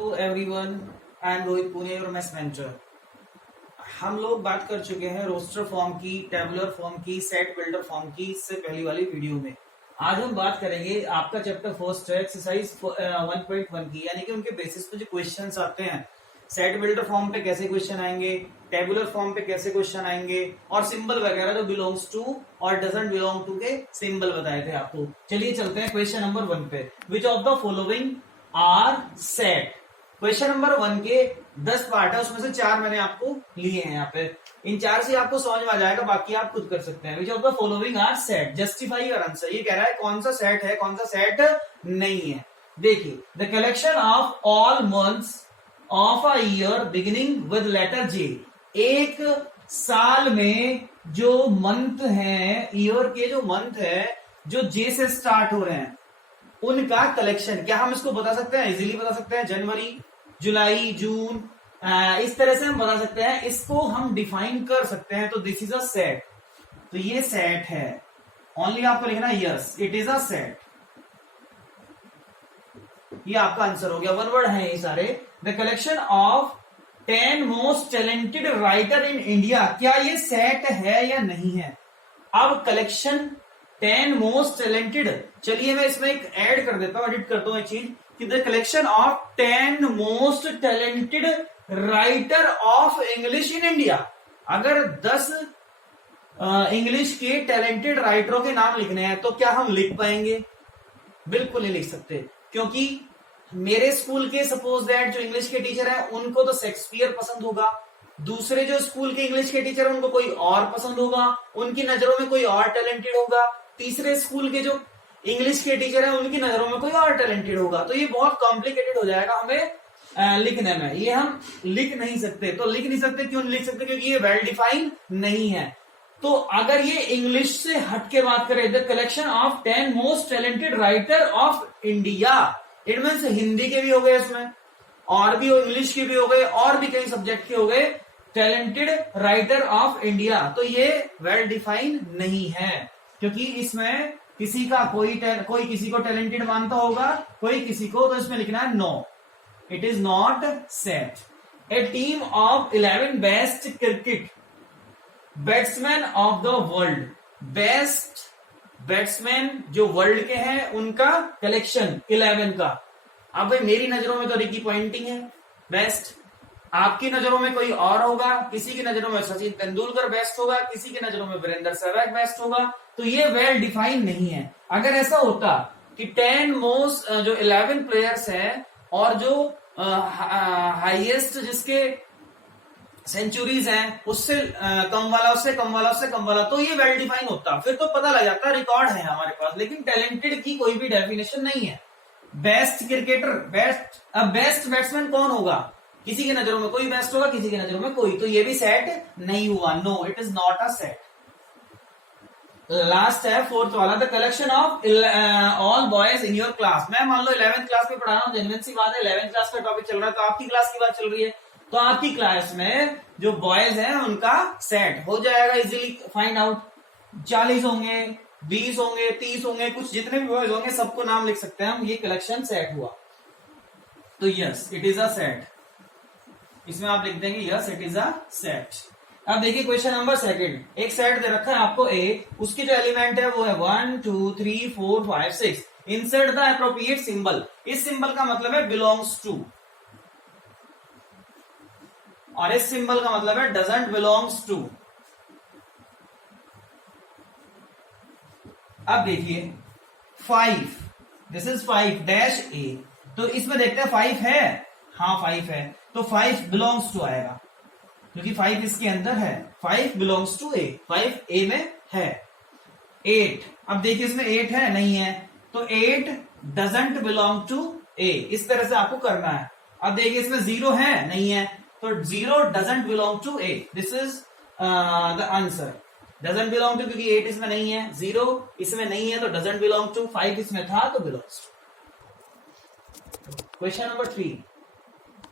Hello everyone, I am Rohit Pune और मैं mentor. हम लोग बात कर चुके हैं रोस्टर फॉर्म की, टेबुलर फॉर्म की, सेट बिल्डर फॉर्म की इससे पहली वाली वीडियो में। आज हम बात करेंगे आपका चैप्टर फर्स्ट है एक्सरसाइज 1.1 की, यानी कि उनके बेसिस पे जो क्वेश्चंस आते हैं, सेट बिल्डर फॉर्म पे कैसे क्वेश्चन आएंगे, टेबुलर फॉर्म पे कैसे क्वेश्चन आएंगे और सिंबल वगैरह जो बिलोंग्स टू और डजंट बिलोंग टू के सिंबल बताए थे आपको। चलिए चलते हैं क्वेश्चन नंबर 1 पे। Which of the following are set. Question number 1 के 10 पार्ट है, उसमें से 4 मैंने आपको लिए हैं यहाँ पे। इन 4 से आपको समझ में आ जाएगा, बाकी आप खुद कर सकते हैं। Which of the following are set, justify your answer. ये कह रहा है कौन सा सेट है, कौन सा सेट नहीं है। देखिए, the collection of all months of a year beginning with letter J. एक साल में जो मंथ है, ईयर के जो मंथ है जो जे से स्टार्ट हो रहे हैं, उनका कलेक्शन। क्या हम इसको बता सकते हैं? इजीली बता सकते हैं। जनवरी, जुलाई, जून, इस तरह से हम बता सकते हैं। इसको हम डिफाइन कर सकते हैं। तो दिस इज अ सेट। तो ये सेट है। ओनली आपको लिखना है yes, it is a set. ये आपका आंसर हो गया। वन वर्ड है ये सारे। The collection of 10 most talented writer in India. क्या ये सेट है या नहीं है? अब कलेक्शन 10 मोस्ट टैलेंटेड, चलिए मैं इसमें एक ऐड कर देता हूं, एडिट करता हूं एक चीज कि the collection of 10 most talented writer of English in India. अगर 10 इंग्लिश के टैलेंटेड राइटरों के नाम लिखने हैं तो क्या हम लिख पाएंगे? बिल्कुल नहीं लिख सकते, क्योंकि मेरे स्कूल के सपोज दैट जो इंग्लिश के टीचर हैं उनको तो शेक्सपियर पसंद होगा, दूसरे जो स्कूल के इंग्लिश के टीचर हैं उनको कोई और पसंद होगा, उनकी नजरों में कोई और टैलेंटेड होगा, तीसरे स्कूल के जो इंग्लिश के टीचर हैं उनकी नजरों में कोई और टैलेंटेड होगा। तो ये बहुत कॉम्प्लिकेटेड हो जाएगा हमें लिखने में। ये हम लिख नहीं सकते। तो लिख नहीं सकते, क्यों नहीं लिख सकते? क्योंकि ये वेल डिफाइन नहीं है। तो अगर ये इंग्लिश से हट के बात करें, the collection of 10 most talented writer of India, it means Hindi के भी हो गए इसमें, और भी इंग्लिश के भी हो गए, और भी कई सब्जेक्ट के हो गए, टैलेंटेड राइटर ऑफ इंडिया। तो ये वेल डिफाइन नहीं है, क्योंकि इसमें किसी का कोई किसी को टैलेंटेड मानता होगा, कोई किसी को। तो इसमें लिखना है no, it is not set. A team of 11 best cricket batsman of the world. Best batsman जो वर्ल्ड के हैं उनका कलेक्शन 11 का। अब मेरी नजरों में तो रिकी पॉइंटिंग है बेस्ट, आपकी नजरों में कोई और होगा, किसी की नजरों में सचिन तेंदुलकर बेस्ट होगा, किसी की नजरों में वीरेंद्र सहवाग बेस्ट होगा। तो ये वेल डिफाइन नहीं है। अगर ऐसा होता कि 10 मोस्ट जो 11 प्लेयर्स हैं और जो हाईएस्ट जिसके सेंचुरीज हैं उससे कम वाला, उससे कम वाला, उससे कम वाला, तो ये वेल डिफाइन होता। फिर तो पता लग जाता रिकॉर्ड है हमारे पास। लेकिन टैलेंटेड की कोई भी डेफिनेशन नहीं है। बेस्ट क्रिकेटर, बेस्ट बैट्समैन कौन होगा? किसी की नजरों में कोई बेस्ट होगा, किसी की नजरों में कोई। तो ये भी सेट नहीं हुआ। No, it is not a set. Last है फोर्थ वाला, the collection of all boys in your class. मैं मान लो 11th क्लास में पढ़ा रहा हूँ, जेन्युइन सी बात है, 11th क्लास का टॉपिक चल रहा है, तो आपकी क्लास की बात चल रही है। तो आपकी क्लास में जो बॉयज हैं उनका सेट हो जाएगा इजीली फाइंड आउट। 40 होंगे, 20 होंगे, 30 होंगे, कुछ जितने भी बॉयज होंगे सबको नाम लिख सकते हैं हम। ये कलेक्शन सेट हुआ। तो yes, it is a set. इसमें आप लिख देंगे yes, it is a set. अब देखिए क्वेश्चन नंबर 2। एक सेट दे रखा है आपको ए, उसकी जो एलिमेंट है वो है 1 2 3 4 5 6। Insert the appropriate symbol. इस सिंबल का मतलब है बिलोंग्स टू, और इस सिंबल का मतलब है डजंट बिलोंग्स टू। अब देखिए 5, दिस इज 5 डैश ए। तो इसमें देखते हैं 5 है, हाँ 5 है, तो 5 बिलोंग्स टू आएगा, क्योंकि 5 इसके अंदर है। 5 बिलोंग्स टू ए, 5 ए में है। 8, अब देखिए इसमें 8 है, नहीं है, तो 8 डजंट बिलोंग टू ए। इस तरह से आपको करना है। अब देखिए इसमें 0 है, नहीं है, तो 0 doesn't belong to A. This is the answer. Doesn't belong to, क्योंकि 8 इसमें नहीं है, 0 इसमें नहीं है, तो डजंट बिलोंग टू। 5 इसमें था तो belongs to. Question number 3,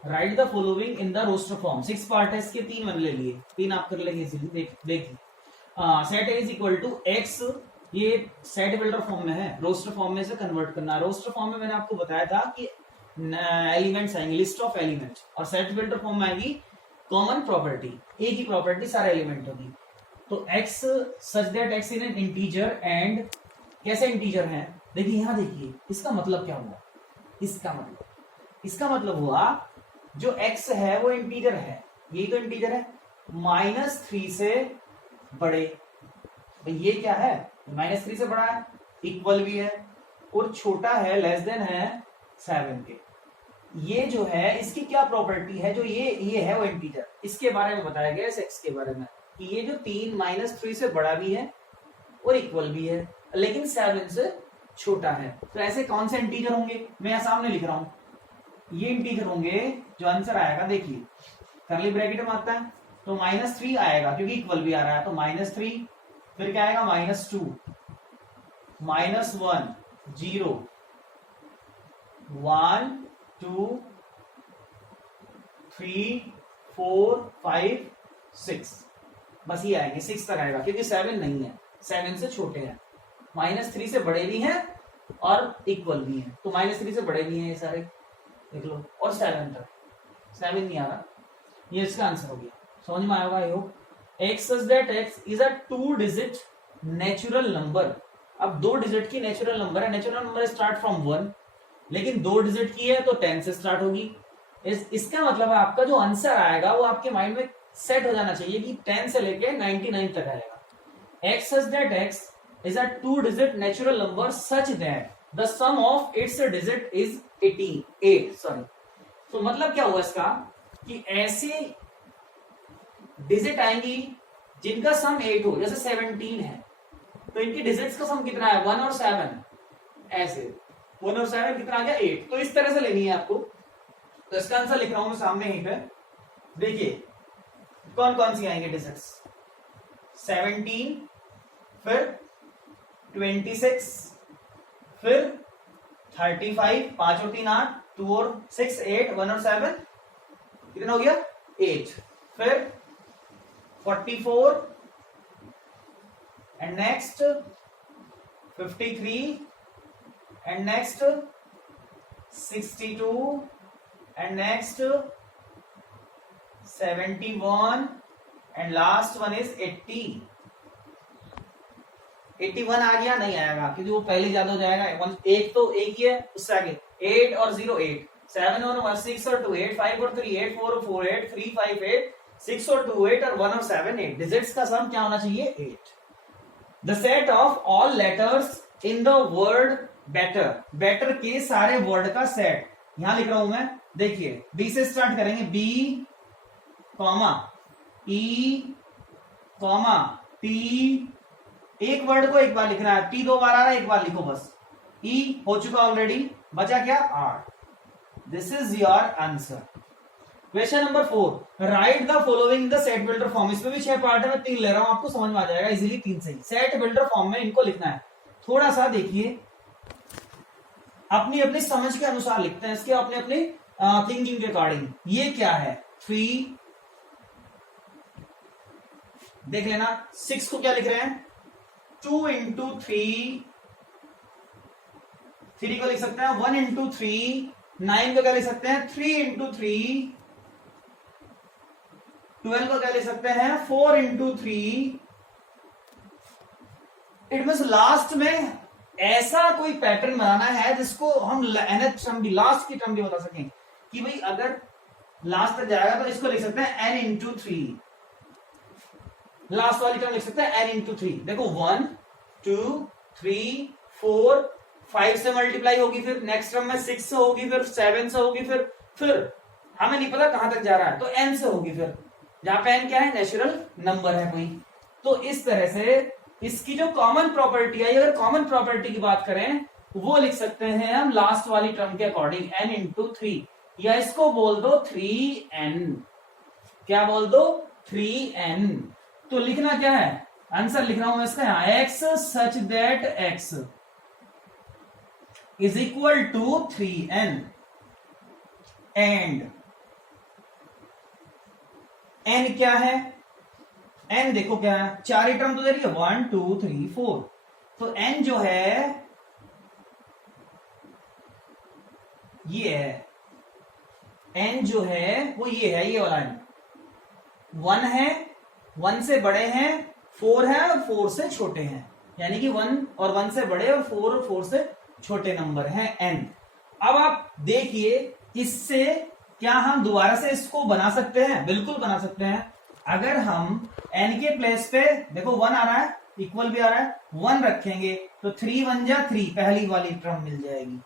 write the following in the roster form. 6 part है इसके, 3 मैंने ले लिए, 3 आप कर लेंगे इजीली। देखिए set is equal to X, ये सेट बिल्डर फॉर्म में है, रोस्टर फॉर्म में से कन्वर्ट करना। रोस्टर फॉर्म में मैंने आपको बताया था कि एलिमेंट्स आएंगे, लिस्ट ऑफ एलिमेंट्स, और सेट बिल्डर फॉर्म में आएगी कॉमन प्रॉपर्टी, एक ही प्रॉपर्टी सारे एलिमेंट होगी। तो x such that x in an integer and, कैसे इंटीजर है, देखिए यहां देखिए इसका मतलब क्या हुआ, इसका मतलब हुआ जो x है वो इंटीजर है, यही तो इंटीजर है, -3 से बड़े, तो ये क्या है, -3 से बड़ा है, इक्वल भी है, और छोटा है, लेस देन है 7 के। ये जो है इसकी क्या प्रॉपर्टी है, जो ये है वो इंटीजर, इसके बारे में बताया गया इस x के बारे में कि ये जो 3 -3 से बड़ा भी है और इक्वल भी है, लेकिन 7 से छोटा है। तो ऐसे कौन से इंटीजर होंगे, मैं यहां सामने लिख रहा हूं, ये इंटीजर होंगे, जो आंसर आएगा देखिए करली ब्रैकेट में आता है, तो -3 आएगा क्योंकि इक्वल भी आ रहा है, तो -3, फिर क्या आएगा -2, -1, 0, 1 2 3 4 5 6, बस ये आएंगे, 6 तक आएगा क्योंकि 7 नहीं है, 7 से छोटे हैं, -3 से बड़े भी हैं और इक्वल भी हैं, तो -3 से बड़े भी हैं ये सारे, देख लो, और 7 तक, 7 नहीं आ रहा, ये इसका आंसर हो गया, समझ में आएगा। I hope x such that x is a 2 digit natural number, अब 2 डिजिट की नेचुरल नंबर है, नेचुरल नंबर स्टार्ट फ्रॉम 1, लेकिन 2 डिजिट की है तो 10 से स्टार्ट होगी, इसका मतलब है आपका जो आंसर आएगा वो आपके माइंड में सेट हो जाना चाहिए कि 10 से लेके 99 तक आएगा। x such that x is a 2 digit natural number such that the sum of its digit is 8 sorry, तो मतलब क्या हुआ इसका कि ऐसे डिजिट आएंगी जिनका सम 8 हो, जैसे 17 है तो इनकी डिजिट्स का सम कितना है, 1 और 7, ऐसे 1 और 7 कितना आ गया, 8, तो इस तरह से लेनी है आपको। तो इसका आंसर लिख रहा हूं मैं सामने यहीं पे, देखिए कौन कौन सी आएंगे डिजिट्स, 17, फिर 26, फिर 35, 5 और 3 8, 2 और 6 8, 1 और 7 कितना हो गया 8, फिर 44 and next 53 and next 62 and next 71 and last one is 80। 81 आ गया, नहीं आएगा क्योंकि वो पहले ज्यादा हो जाएगा, एक तो एक ही है, उससे आगे 8 और 0 8, 7 और 1 6 और 2 8, 5 और 3 8, 4 और 4 8, 3 5 8, 6 और 2 8 और 1 और 7 8, डिजिट्स का सम क्या होना चाहिए 8। The set of all letters in the word better, better के सारे वर्ड का सेट, यहां लिख रहा हूं मैं, देखिए बी से स्टार्ट करेंगे, B comma E comma T, एक वर्ड को एक बार लिखना है, टी 2 बार आ रहा है, एक बार लिखो बस, ई हो चुका ऑलरेडी, बचा क्या R, this is your answer. Question number 4, write the following in the set builder form, इसमें भी 6 पार्ट है, मैं 3 ले रहा हूं, आपको समझ में आ जाएगा इजीली, 3 से ही सेट बिल्डर फॉर्म में इनको लिखना है, थोड़ा सा देखिए अपनी अपनी समझ के अनुसार लिखते हैं इसके, अपने अपने थिंकिंग के अकॉर्डिंग। ये क्या है 3, देख लेना, 6 को क्या लिख रहे हैं 2 इंटू 3, 3 को लिख सकते हैं 1 इंटू 3, 9 को क्या लिख सकते हैं 3 इंटू 3, 12 को क्या लिख सकते हैं 4 इंटू 3। इट मीन्स लास्ट में ऐसा कोई पैटर्न बनाना है जिसको हम nth टर्म भी, लास्ट की टर्म भी बता सकें कि भाई अगर लास्ट तक जाएगा तो इसको लिख सकते हैं n इंटू 3, लास्ट वाली टर्म लिख सकते हैं n इंटू 3। देखो 1 2 3 4 5 से मल्टीप्लाई होगी, फिर नेक्स्ट टर्म में 6 से होगी, फिर 7 से होगी, फिर हमें नहीं पता कहां तक जा रहा है तो n से होगी, फिर जहां पे n क्या है नेचुरल नंबर है कोई। तो इस तरह से इसकी जो कॉमन प्रॉपर्टी है, अगर कॉमन प्रॉपर्टी की बात करें वो लिख सकते हैं हम लास्ट वाली टर्म के अकॉर्डिंग n इंटू 3, या इसको बोल दो 3n, क्या बोल दो 3n। तो लिखना क्या है, आंसर लिख रहा हूं मैं इसका यहां, x such that x is equal to 3n and n क्या है, n देखो क्या है, 4 ही टर्म तो दे रही है 1 2 3 4, तो n जो है ये है n जो है वो ये है, ये वाला n 1 है, 1 से बड़े हैं, 4 है और 4 से छोटे हैं, यानी कि 1 और 1 से बड़े और 4 से छोटे नंबर हैं n। अब आप देखिए इससे क्या हम दोबारा से इसको बना सकते हैं? बिल्कुल बना सकते हैं। अगर हम n के प्लेस पे देखो 1 आ रहा है, इक्वल भी आ रहा है, 1 रखेंगे तो 3 1 जा 3, पहली वाली टर्म मिल जाएगी।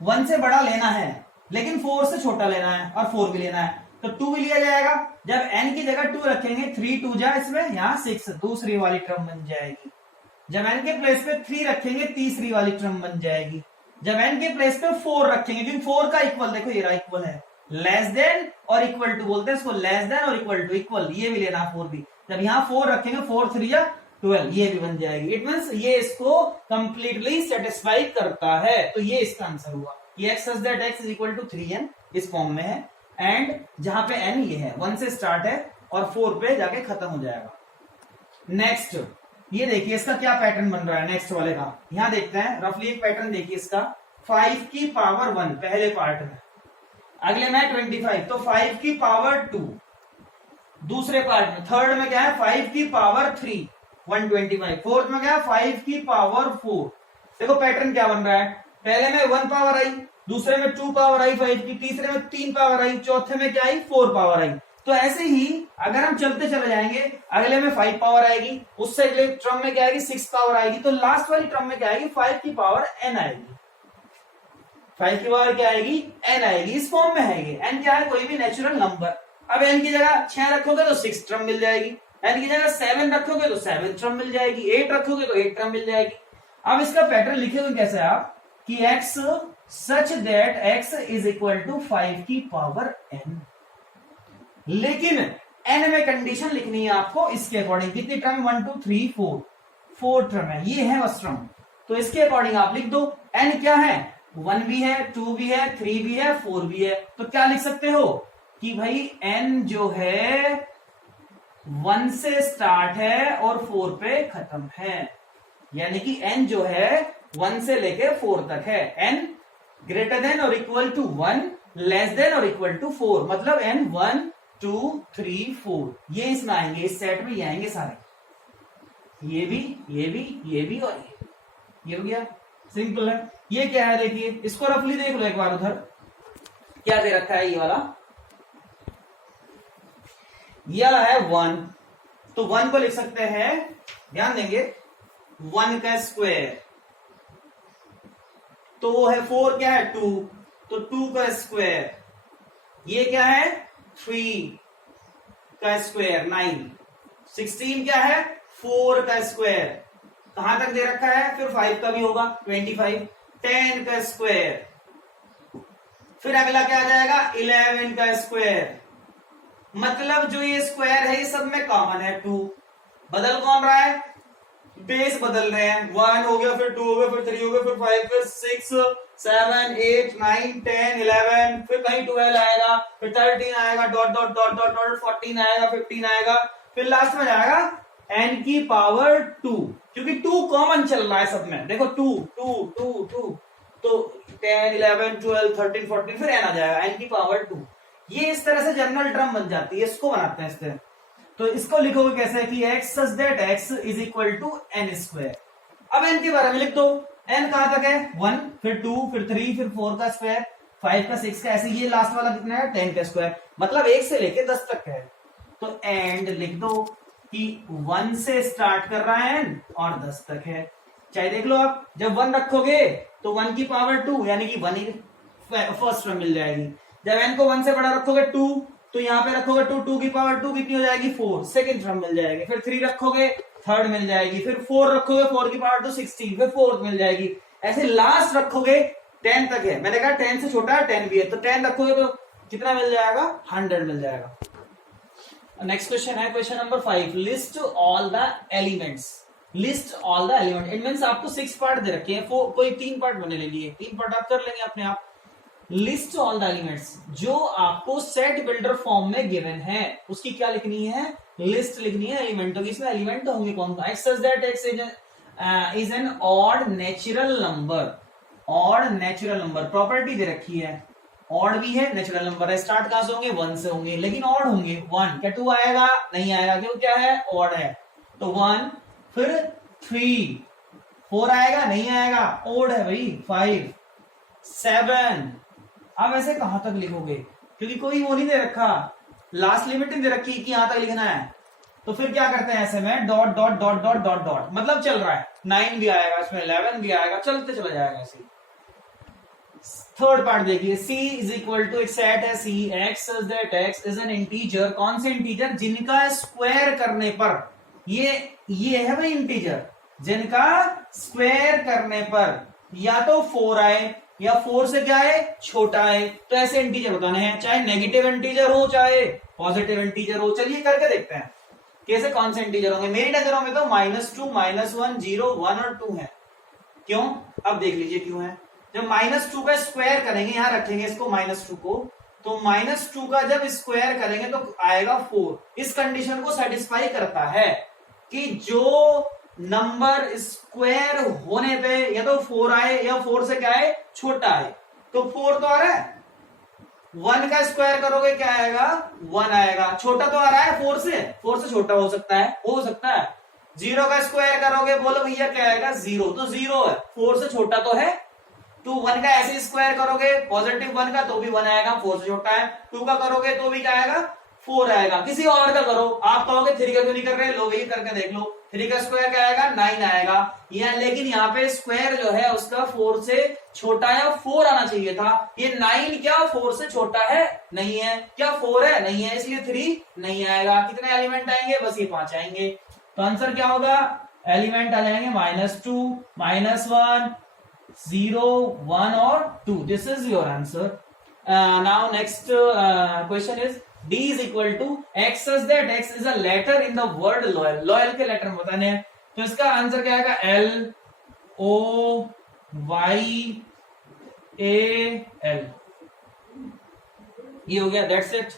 1 से बड़ा लेना है लेकिन 4 से छोटा लेना है और 4 भी लेना है, तो 2 भी लिया जाएगा। जब n की जगह 2 रखेंगे, 3 2 जा इसमें यहाँ 6, दूसरी वाली टर्म बन जाएगी। जब n के प्लेस पे 3 रखेंगे, तीसरी वाली टर्म बन जाएगी। जब n के प्लेस पे 4 रखेंगे, क्योंकि 4 का इक्वल देखो ये रहा, इक्वल है, लेस देन और इक्वल टू बोलते हैं इसको, लेस देन और इक्वल टू, इक्वल ये भी लेना 4 भी। जब यहाँ 4 रखेंगे, 4 3 या 12, ये भी बन जाएगी। इट मींस ये इसको कंप्लीटली सेटिस्फाई करता है, तो ये इसका आंसर हुआ। ये x such that x is equal to 3n इस फॉर्म में है, एंड जहां पे n ये है 1 से स्टार्ट है और 4 पे जाके खत्म हो जाएगा। नेक्स्ट ये देखिए इसका क्या पैटर्न बन रहा है नेक्स्ट वाले का, यहां देखते हैं रफली एक पैटर्न देखिए इसका। 5 की पावर 1 पहले पार्ट में, अगले में 25 तो 5 की पावर 2, दूसरे पार्ट में थर्ड में क्या है 5 की पावर 3 125, फोर्थ में क्या है 5 की पावर 4। देखो पैटर्न क्या बन रहा है, पहले में 1 पावर आई, दूसरे में 2 पावर आई 5 की, तीसरे में 3 पावर आई, चौथे में क्या आई 4 पावर आई। तो ऐसे ही अगर हम चलते चले जाएंगे, अगले में 5 पावर आएगी, उससे अगले ट्रम में क्या आएगी 6 पावर आएगी, तो लास्ट वाली ट्रम में क्या आएगी 5 की पावर n आएगी। 5 की पावर क्या आएगी n आएगी, इस फॉर्म में है ये। n क्या है कोई भी नेचुरल नंबर। अब n की जगह 6 रखोगे तो 6 ट्रम मिल जाएगी, n की जगह 7 रखोगे तो 7 ट्रम मिल जाएगी, 8 रखोगे तो 8 ट्रम मिल जाएगी। अब इसका पैटर्न लिखेगे कैसे आप कि x such that x is equal to 5 की पावर n, लेकिन n में कंडीशन लिखनी है आपको इसके अकॉर्डिंग। कितनी टर्म 1 2 3 4, 4 टर्म है, ये है बस टर्म, तो इसके अकॉर्डिंग आप लिख दो। n क्या है 1 भी है, 2 भी है, 3 भी है, 4 भी है, तो क्या लिख सकते हो कि भाई n जो है 1 से स्टार्ट है और 4 पे खत्म है, यानी कि n जो है 1 से लेके 4 तक है। n ग्रेटर देन और इक्वल टू 1, लेस देन और इक्वल टू 4, मतलब n 1 2 3 4, ये इसमें आएंगे, इस सेट में ये आएंगे सारे, ये भी ये भी ये भी और ये हो गया। सिंपल है। ये क्या है देखिए, इसको रफली देख लो एक बार, उधर क्या दे रखा है, ये वाला है 1, तो 1 को लिख सकते हैं, ध्यान देंगे 1 का स्क्वायर, तो वो है 4 क्या है 2, तो 2 का स्क्वायर, ये क्या है 3 का स्क्वायर 9, 16 क्या है 4 का स्क्वायर, कहां तक दे रखा है, फिर 5 का भी होगा 25, 10 का स्क्वायर, फिर अगला क्या आ जाएगा 11 का स्क्वायर। मतलब जो ये स्क्वायर है ये सब में कॉमन है 2, बदल कौन रहा है, बेस बदल रहे हैं, 1 हो गया, फिर 2 हो गया, फिर 3 हो गया, फिर 5, फिर 6 7 8 9 10 11, फिर कहीं 12 आएगा, फिर 13 आएगा, dot dot dot dot dot 14 आएगा, 15 आएगा, फिर लास्ट में जाएगा n की पावर 2, क्योंकि 2 कॉमन चल रहा है सब में। देखो 2 2 2 2, तो 10 11 12 13 14, फिर n आ जाएगा n की पावर 2। ये इस तरह से जनरल टर्म बन जाती है, इसको बनाते हैं इस तरह। तो इसको लिखोगे कैसे कि x such that x is equal to n square. अब n के बारे में लिख दो, n कहां तक है 1, फिर 2, फिर 3, फिर 4 का स्क्वायर, 5 का 6 का, ऐसे ये लास्ट वाला कितना है 10 का स्क्वायर, मतलब 1 से लेके 10 तक है। तो एंड लिख दो कि 1 से स्टार्ट कर रहा है n और 10 तक है। चाहे देख लो आप, जब 1 रखोगे तो 1 की पावर 2, यानी कि 1 ही फर्स्ट में मिल जाएगी। जब n को 1 से बड़ा रखोगे 2, तो यहाँ पे रखोगे 2, 2 की पावर 2 कितनी हो जाएगी 4, सेकंड टर्म मिल जाएगी। फिर 3 रखोगे थर्ड मिल जाएगी, फिर 4 रखोगे 4 की पावर 2 16, फिर फोर्थ मिल जाएगी। ऐसे लास्ट रखोगे 10 तक है, मैंने कहा 10 से छोटा 10 भी है, तो 10 रखोगे तो कितना मिल जाएगा 100 मिल जाएगा। नेक्स्ट क्वेश्चन है question number 5, list all the elements. List all the element, it means आपको 6 पार्ट दे रखे हैं, कोई 3 पार्ट बने ले लिए, 3 पार्ट आप कर लेंगे अपने आप। लिस्ट ऑल द एलिमेंट्स जो आपको सेट बिल्डर फॉर्म में गिवन है, उसकी क्या लिखनी है, लिस्ट लिखनी है एलिमेंटों की। इसमें एलिमेंट होंगे कौन कौन, X such that X is an odd natural number. Odd natural number property दे रखी है, ऑड भी है, नेचुरल नंबर है, स्टार्ट कहां से होंगे 1 से होंगे, लेकिन ऑड होंगे 1, क्या 2 आएगा नहीं आएगा, क्यों क्या है ऑड है, तो 1, फिर 3, 4 आएगा नहीं आएगा, ऑड है भाई, 5, 7। अब ऐसे कहां तक लिखोगे, क्योंकि कोई वो नहीं दे रखा, लास्ट लिमिट नहीं दे रखी कि यहां तक लिखना है, तो फिर क्या करते हैं ऐसे में dot dot dot dot dot dot, मतलब चल रहा है, 9 भी आएगा इसमें, 11 भी आएगा, चलते चला जाएगा ऐसे। थर्ड पार्ट देखिए, c इज इक्वल टू, एक सेट है c, x is that x is an integer, कौन से इंटीजर, जिनका स्क्वायर करने पर, ये है भाई इंटीजर, जिनका स्क्वायर करने पर या तो 4 आए या 4 से क्या है छोटा है, तो ऐसे इंटीजर बताने हैं, चाहे नेगेटिव इंटीजर हो चाहे पॉजिटिव इंटीजर हो। चलिए करके देखते हैं कैसे कौन से इंटीजर होंगे। मेरी नजरों में तो -2, -1, 0, 1 और 2 है। क्यों, अब देख लीजिए क्यों है। जब -2 का स्क्वायर करेंगे, यहां रखेंगे इसको -2 को, तो -2 का जब स्क्वायर करेंगे तो आएगा 4। इस कंडीशन को सेटिस्फाई करता है कि जो नंबर स्क्वायर होने पे या तो 4 आए या 4 से क्या है छोटा है, तो 4 तो आ रहा है, 1 का स्क्वायर करोगे क्या आएगा 1 आएगा, छोटा तो आ रहा है 4 से छोटा हो सकता है। 0 का स्क्वायर करोगे, बोलो भैया क्या आएगा 0, तो 0 है, 4 से छोटा तो है। 1 का ऐसे स्क्वायर करोगे पॉजिटिव 1 का तो भी 1 आएगा, 4 से छोटा है। 2 का करोगे तो भी क्या आएगा 4 आएगा। किसी और का करो, आप कहोगे 3 का क्यों नहीं कर रहे, लो ये करके देख लो, 3 का स्क्वायर क्या आएगा 9 आएगा, लेकिन यहाँ पे स्क्वायर जो है उसका 4 से छोटा है, 4 आना चाहिए था। ये 9 क्या 4 से छोटा है नहीं है, क्या 4 है नहीं है, इसलिए 3 नहीं आएगा। कितने एलिमेंट आएंगे, बस ये 5 आएंगे। तो आंसर क्या होगा, एलिमेंट आ जाएंगे -2, -1, 0, 1 और 2। This is your answer. Now next question is D is equal to x such that x is a letter in the word loyal। loyal के लेटर बताने हैं, तो इसका आंसर क्या आएगा LOYAL। ये हो गया, दैट्स इट।